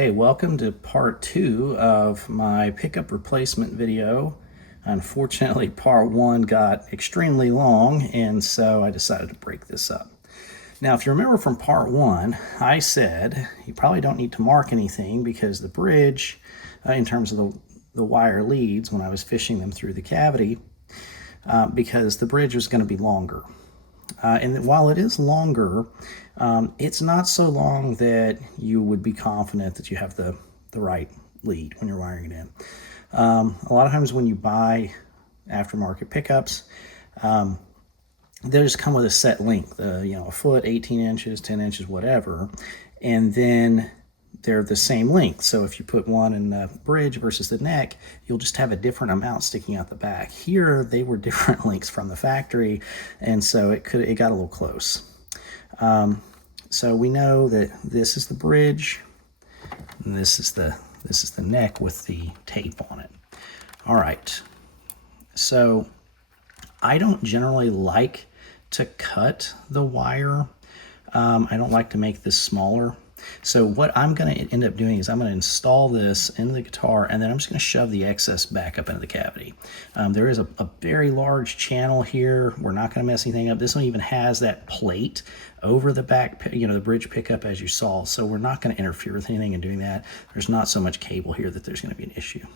Okay, welcome to part 2 of my pickup replacement video. Unfortunately, part 1 got extremely long, and so I decided to break this up. Now, if you remember from part 1, I said you probably don't need to mark anything because the bridge, in terms of the wire leads when I was fishing them through the cavity, because the bridge was going to be longer. And while it is longer, it's not so long that you would be confident that you have the right lead when you're wiring it in. A lot of times when you buy aftermarket pickups, they just come with a set length, a foot, 18 inches, 10 inches, whatever, and then they're the same length. So if you put one in the bridge versus the neck, you'll just have a different amount sticking out the back. Here, they were different lengths from the factory, and so it got a little close. So we know that this is the bridge, and this is the neck with the tape on it. All right. So I don't generally like to cut the wire. I don't like to make this smaller. So what I'm going to end up doing is I'm going to install this into the guitar, and then I'm just going to shove the excess back up into the cavity. There is a very large channel here. We're not going to mess anything up. This one even has that plate over the back, the bridge pickup, as you saw. So we're not going to interfere with anything in doing that. There's not so much cable here that there's going to be an issue.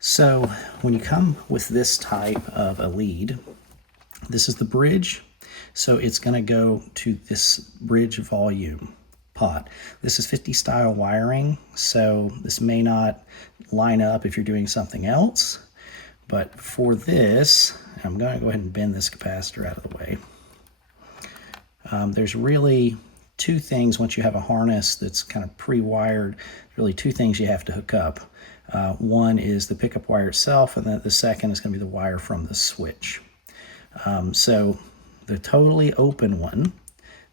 So when you come with this type of a lead, this is the bridge. So it's going to go to this bridge volume pot. This is 50 style wiring, so this may not line up if you're doing something else, but for this, I'm going to go ahead and bend this capacitor out of the way. There's really two things once you have a harness that's kind of pre-wired, really two things you have to hook up. One is the pickup wire itself, and then the second is going to be the wire from the switch. So the totally open one,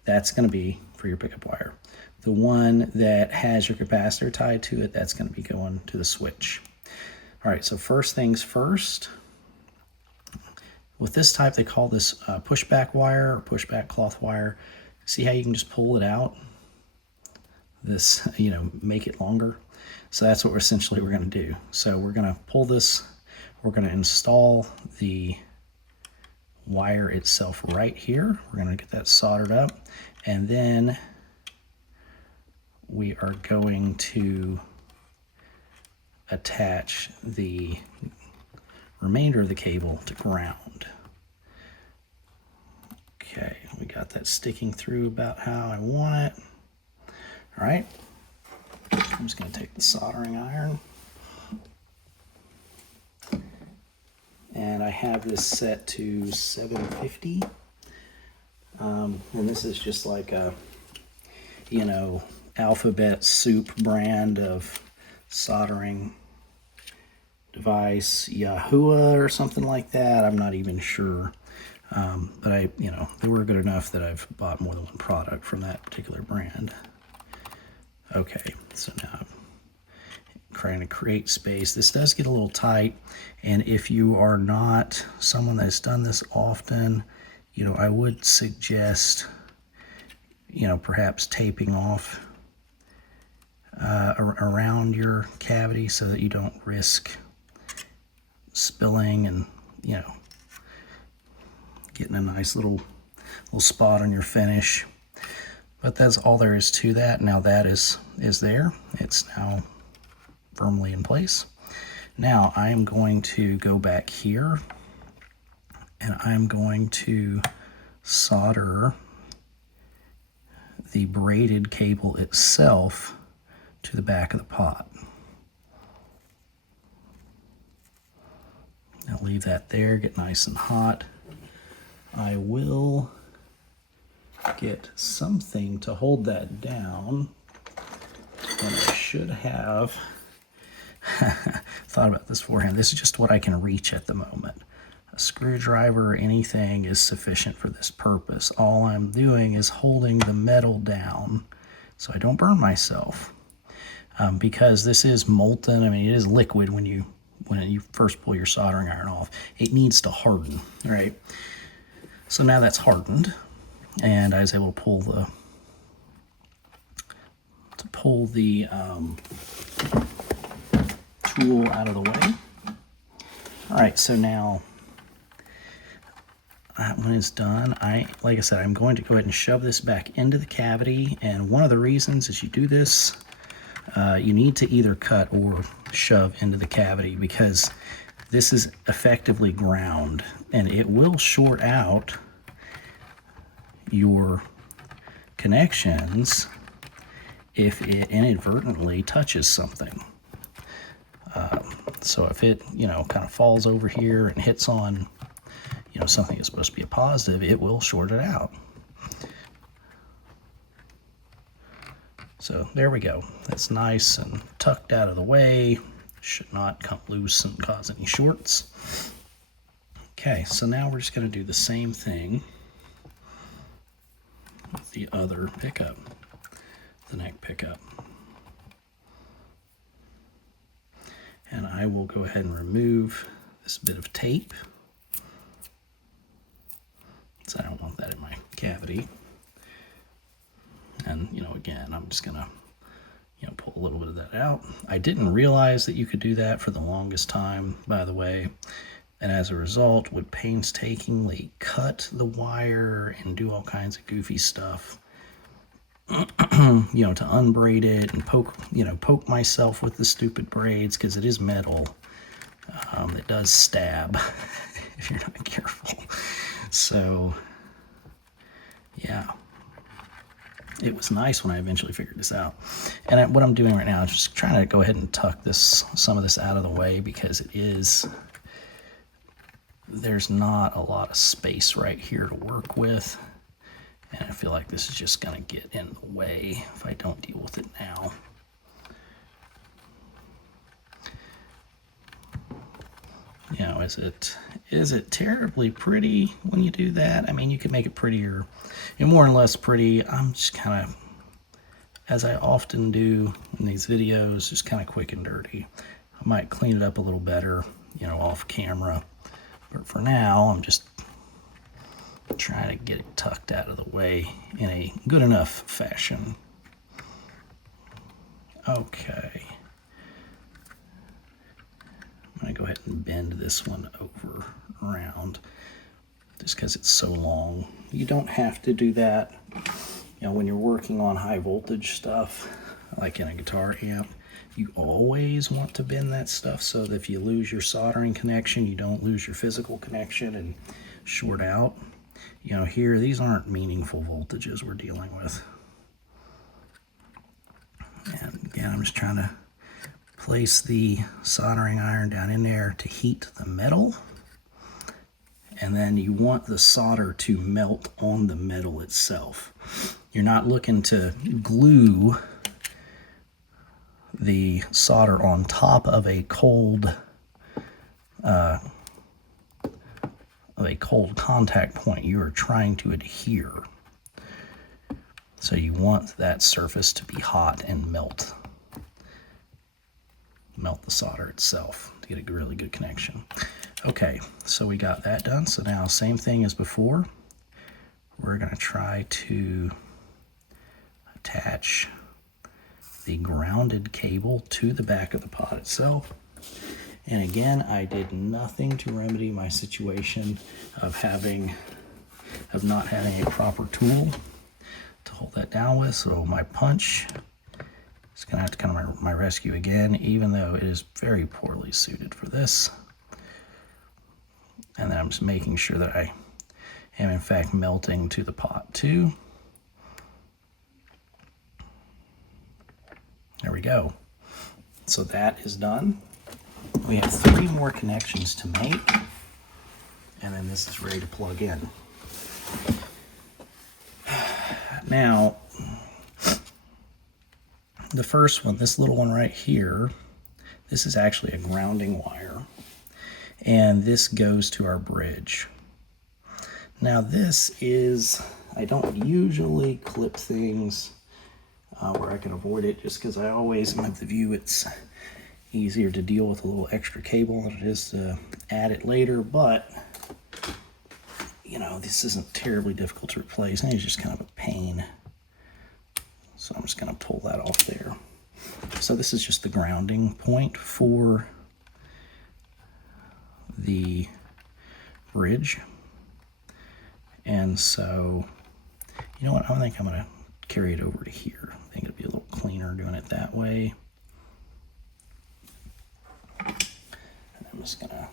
that's going to be for your pickup wire. The one that has your capacitor tied to it, that's going to be going to the switch. All right, so first things first. With this type, they call this pushback wire or pushback cloth wire. See how you can just pull it out? This, make it longer. So that's what we're going to do. So we're going to pull this, we're going to install the wire itself right here. We're going to get that soldered up, and then we are going to attach the remainder of the cable to ground. Okay, we got that sticking through about how I want it. All right, I'm just going to take the soldering iron, and I have this set to 750, and this is just like a, Alphabet Soup brand of soldering device, Yahuwah or something like that. I'm not even sure, but they were good enough that I've bought more than one product from that particular brand. Okay, so now I'm trying to create space. This does get a little tight, and if you are not someone that's done this often, I would suggest, perhaps taping off around your cavity so that you don't risk spilling and, getting a nice little spot on your finish. But that's all there is to that. Now that is there. It's now firmly in place. Now I am going to go back here, and I'm going to solder the braided cable itself to the back of the pot. I'll leave that there, get nice and hot. I will get something to hold that down, and I should have thought about this beforehand. This is just what I can reach at the moment. A screwdriver or anything is sufficient for this purpose. All I'm doing is holding the metal down so I don't burn myself. Because this is molten, it is liquid when you first pull your soldering iron off. It needs to harden, right? So now that's hardened, and I was able to pull the to pull the tool out of the way. All right, so now when it's done, like I said, I'm going to go ahead and shove this back into the cavity. And one of the reasons is you do this, you need to either cut or shove into the cavity, because this is effectively ground and it will short out your connections if it inadvertently touches something. So if it, kind of falls over here and hits on, something that's supposed to be a positive, it will short it out. So there we go. That's nice and tucked out of the way. Should not come loose and cause any shorts. Okay, so now we're just going to do the same thing with the other pickup, the neck pickup. And I will go ahead and remove this bit of tape, so I don't want that in my cavity. And, again, I'm just going to, pull a little bit of that out. I didn't realize that you could do that for the longest time, by the way. And as a result, would painstakingly cut the wire and do all kinds of goofy stuff, to unbraid it and poke myself with the stupid braids, because it is metal. It does stab if you're not careful. So, yeah. It was nice when I eventually figured this out. And what I'm doing right now is just trying to go ahead and tuck some of this out of the way, because there's not a lot of space right here to work with. And I feel like this is just going to get in the way if I don't deal with it now. Is it terribly pretty when you do that? I mean, you can make it prettier and more and less pretty. I'm just kind of, as I often do in these videos, just kind of quick and dirty. I might clean it up a little better, off camera. But for now, I'm just trying to get it tucked out of the way in a good enough fashion. Okay. I'm going to go ahead and bend this one over around just because it's so long. You don't have to do that, when you're working on high voltage stuff, like in a guitar amp. You always want to bend that stuff so that if you lose your soldering connection, you don't lose your physical connection and short out. Here, these aren't meaningful voltages we're dealing with. And again, I'm just trying to place the soldering iron down in there to heat the metal. And then you want the solder to melt on the metal itself. You're not looking to glue the solder on top of a cold contact point. You are trying to adhere. So you want that surface to be hot and melt the solder itself to get a really good connection. Okay, so we got that done. So now, same thing as before. We're going to try to attach the grounded cable to the back of the pod itself. And again, I did nothing to remedy my situation of not having a proper tool to hold that down with. So my punch is going to have to come to my rescue again, even though it is very poorly suited for this. And then I'm just making sure that I am in fact melting to the pot too. There we go. So that is done. We have 3 more connections to make, and then this is ready to plug in. Now, the first one, this little one right here, this is actually a grounding wire, and this goes to our bridge. Now this is, I don't usually clip things where I can avoid it, just because I always am of the view it's easier to deal with a little extra cable than it is to add it later, but this isn't terribly difficult to replace, and it's just kind of a pain. So I'm just going to pull that off there. So this is just the grounding point for the bridge. And so, you know what, I think I'm going to carry it over to here. I think it'll be a little cleaner doing it that way. And I'm just going to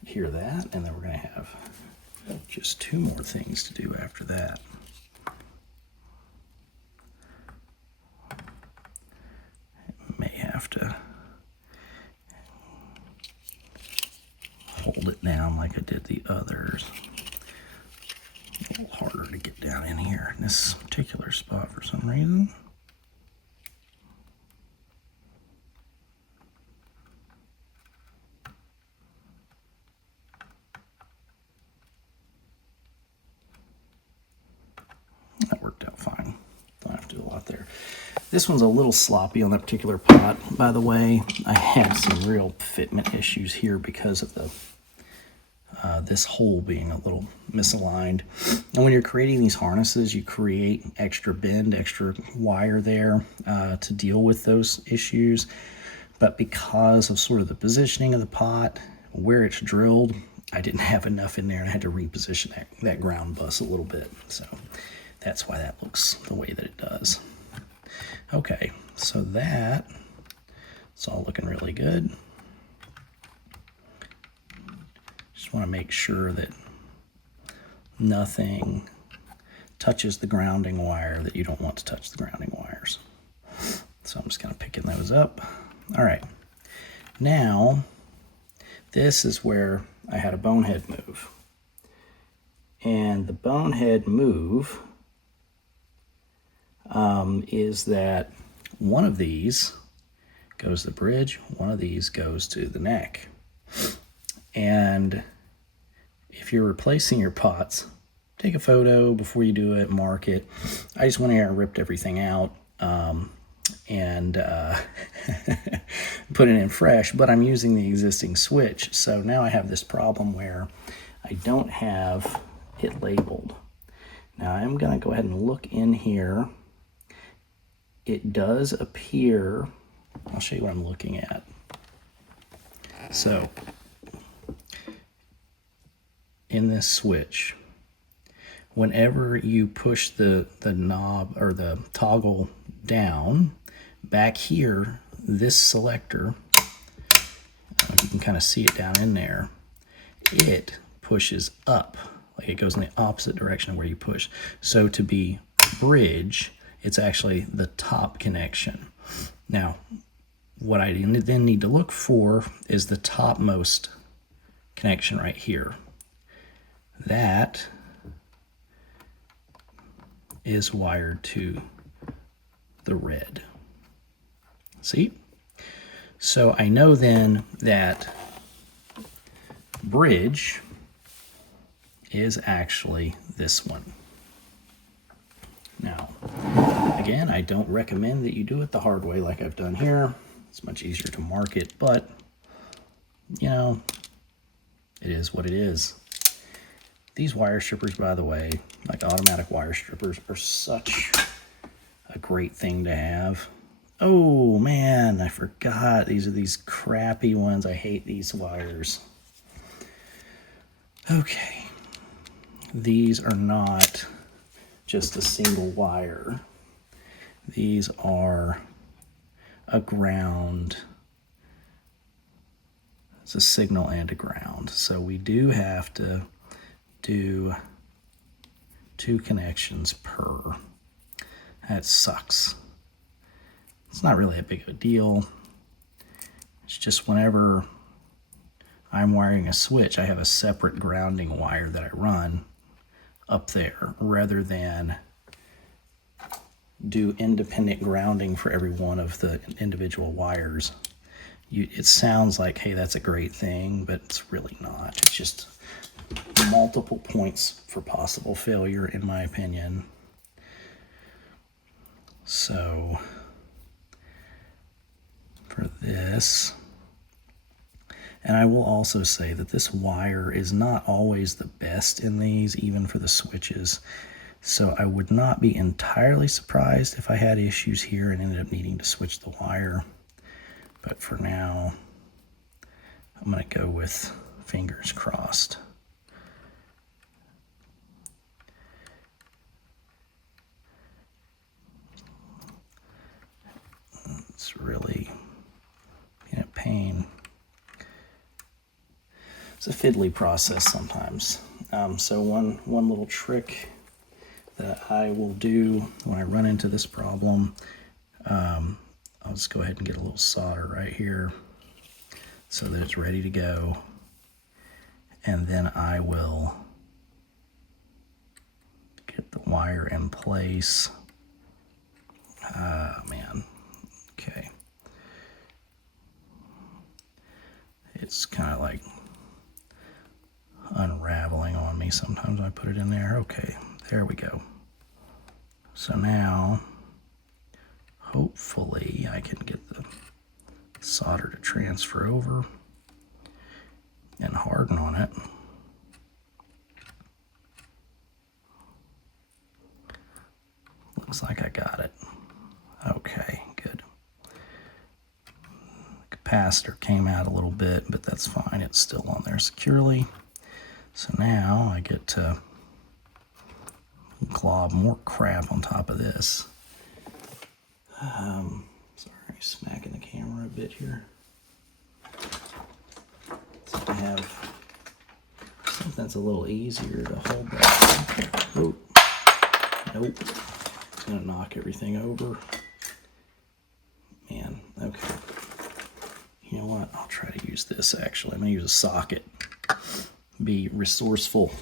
adhere that, and then we're going to have just 2 more things to do after that. May have to hold it down like I did the others. A little harder to get down in here in this particular spot for some reason. That worked out fine. Don't have to do a lot there. This one's a little sloppy on that particular pot, by the way. I had some real fitment issues here because of the this hole being a little misaligned. And when you're creating these harnesses, you create extra bend, extra wire there to deal with those issues. But because of sort of the positioning of the pot, where it's drilled, I didn't have enough in there, and I had to reposition that ground bus a little bit. So that's why that looks the way that it does. Okay, so that it's all looking really good. Just want to make sure that nothing touches the grounding wire that you don't want to touch the grounding wires. So I'm just kind of picking those up. All right, now this is where I had a bonehead move. And the bonehead move is that one of these goes to the bridge, one of these goes to the neck. And if you're replacing your pots, take a photo before you do it, mark it. I just went here and ripped everything out and put it in fresh, but I'm using the existing switch. So now I have this problem where I don't have it labeled. Now I'm going to go ahead and look in here. It does appear, I'll show you what I'm looking at. So in this switch, whenever you push the knob or the toggle down, back here, this selector, you can kind of see it down in there, it pushes up, like it goes in the opposite direction of where you push. So to be bridge, it's actually the top connection. Now, what I then need to look for is the topmost connection right here. That is wired to the red. See? So I know then that bridge is actually this one. Now, again, I don't recommend that you do it the hard way like I've done here. It's much easier to mark it, but, you know, it is what it is. These wire strippers, by the way, like automatic wire strippers, are such a great thing to have. Oh, man, I forgot. These are these crappy ones. I hate these wires. Okay. These are not just a single wire. These are a ground. It's a signal and a ground. So we do have to do 2 connections per. That sucks. It's not really a big of a deal. It's just whenever I'm wiring a switch, I have a separate grounding wire that I run up there rather than do independent grounding for every one of the individual wires. It sounds like, hey, that's a great thing, but it's really not. It's just multiple points for possible failure, in my opinion. So for this, and I will also say that this wire is not always the best in these, even for the switches. So I would not be entirely surprised if I had issues here and ended up needing to switch the wire. But for now, I'm going to go with fingers crossed. It's really being a pain. It's a fiddly process sometimes. So one little trick that I will do when I run into this problem, I'll just go ahead and get a little solder right here so that it's ready to go. And then I will get the wire in place. Man, okay. It's kind of like unraveling on me sometimes when I put it in there. Okay, there we go. So now, hopefully I can get the solder to transfer over and harden on it. Looks like I got it. Okay, good. The capacitor came out a little bit, but that's fine. It's still on there securely. So now I get to glob more crap on top of this. Sorry, smacking the camera a bit here. So I have something that's a little easier to hold that. Oh, nope. It's gonna knock everything over. Man, okay. You know what? I'll try to use this actually. I'm gonna use a socket. Be resourceful.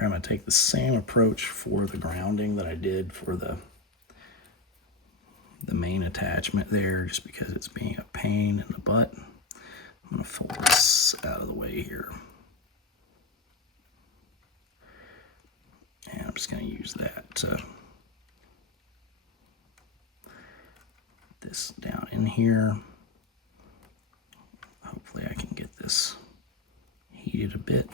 I'm going to take the same approach for the grounding that I did for the main attachment there, just because it's being a pain in the butt. I'm going to fold this out of the way here. And I'm just going to use that to this down in here. Hopefully I can get this heated a bit.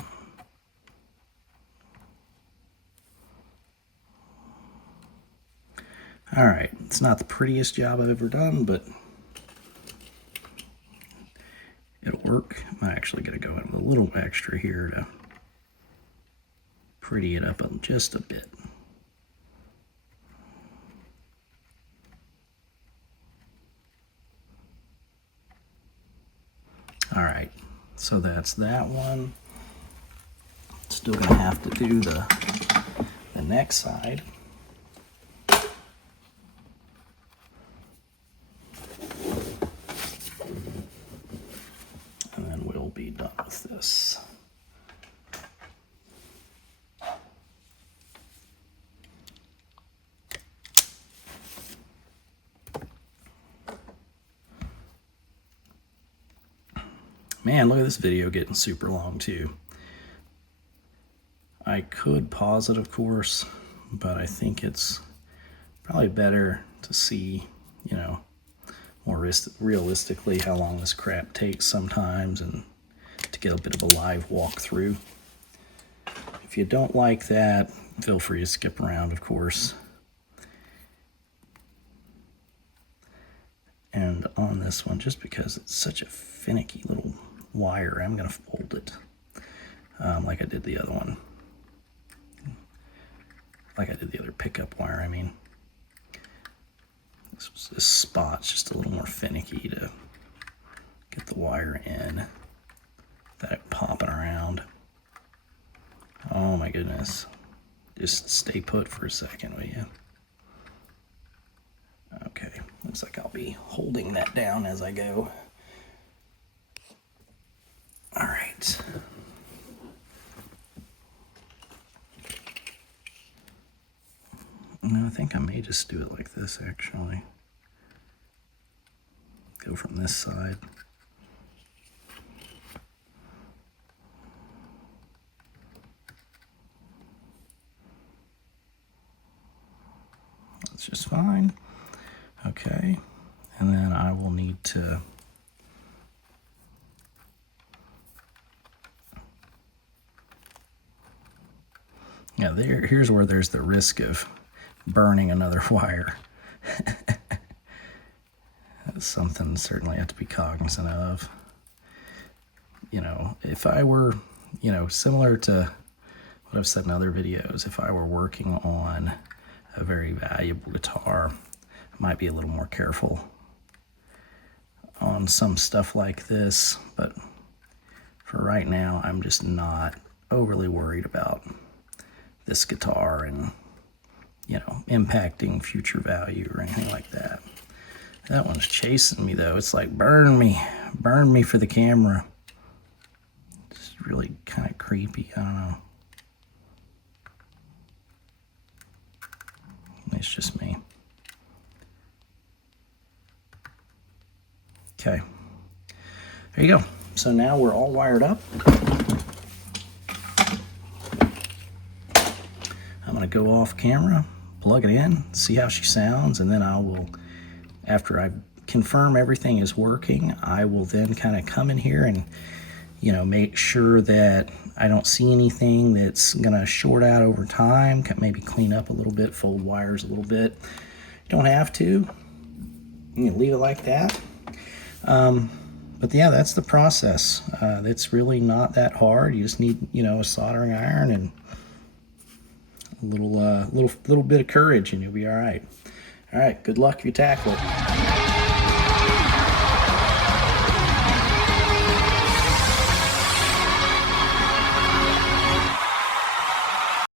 All right, it's not the prettiest job I've ever done, but it'll work. I'm actually going to go in with a little extra here to pretty it up just a bit. All right, so that's that one. Still going to have to do the next side. And then we'll be done with this. Man, look at this video getting super long too. I could pause it, of course, but I think it's probably better to see, you know, more realistically how long this crap takes sometimes, and to get a bit of a live walkthrough. If you don't like that, feel free to skip around, of course. And on this one, just because it's such a finicky little wire, I'm going to fold it like I did the other one. Like I did the other pickup wire, I mean. This spot's just a little more finicky to get the wire in without it popping around. Oh my goodness. Just stay put for a second, will you? Okay, looks like I'll be holding that down as I go. All right. I think I may just do it like this, actually. Go from this side. That's just fine. Okay, and then I will need to Yeah, here's where there's the risk of burning another wire. That's something certainly I have to be cognizant of. You know, if I were, you know, similar to what I've said in other videos, if I were working on a very valuable guitar, I might be a little more careful on some stuff like this, but for right now, I'm just not overly worried about this guitar and, you know, impacting future value or anything like that. That one's chasing me though. It's like, burn me for the camera. It's really kind of creepy, I don't know. It's just me. Okay, there you go. So now we're all wired up. I'm gonna go off camera, plug it in, see how she sounds, and then I will, after I confirm everything is working, I will then kind of come in here and, you know, make sure that I don't see anything that's gonna short out over time. Maybe clean up a little bit, fold wires a little bit. You don't have to. You can leave it like that. But yeah, that's the process. It's really not that hard. You just need, you know, a soldering iron and a little bit of courage, and you'll be all right. All right, good luck if you tackle it.